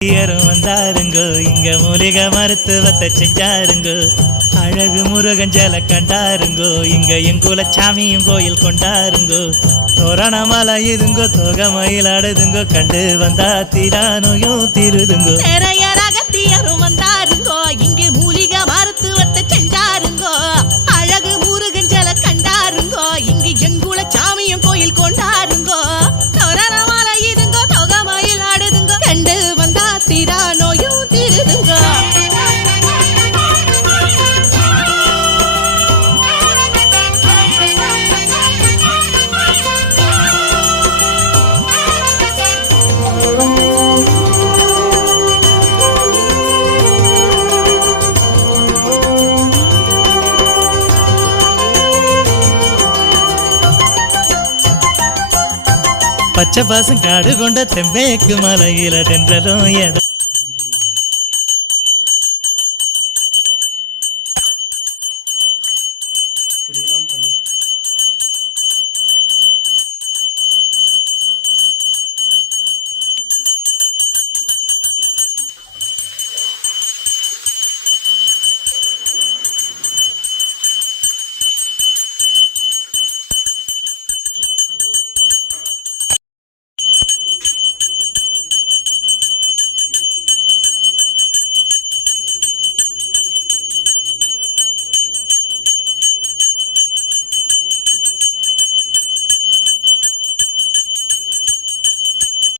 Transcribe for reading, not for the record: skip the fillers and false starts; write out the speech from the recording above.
வந்தாருங்கோ இங்க மூலிகை மருத்துவத்தை செஞ்சாருங்கோ அழகு முருகஞ்சல கண்டாருங்கோ இங்க எங்குல சாமியும் கோயில் கொண்டாருங்கோ தோரணமலை இதுங்கோ தோக மயிலாடுதுங்கோ கண்டு வந்தா தீரானோயும் திருதுங்கோ அகத்தியரும் வந்தாருங்கோ இங்கு மூலிகை மருத்துவத்தை செஞ்சாருங்கோ அழகு முருகஞ்சல கண்டாருங்கோ இங்கு எங்குல சாமியும் கோயில் கொண்டாருங்கோ தோரணமலை இதுங்கோ தோக மயிலாடுதுங்கோ கண்டு வந்தா தீரானோயும் திருதுங்கோ பச்சை பாசம் காடு கொண்ட தெம்பேக்கு மலையில தென்றலும்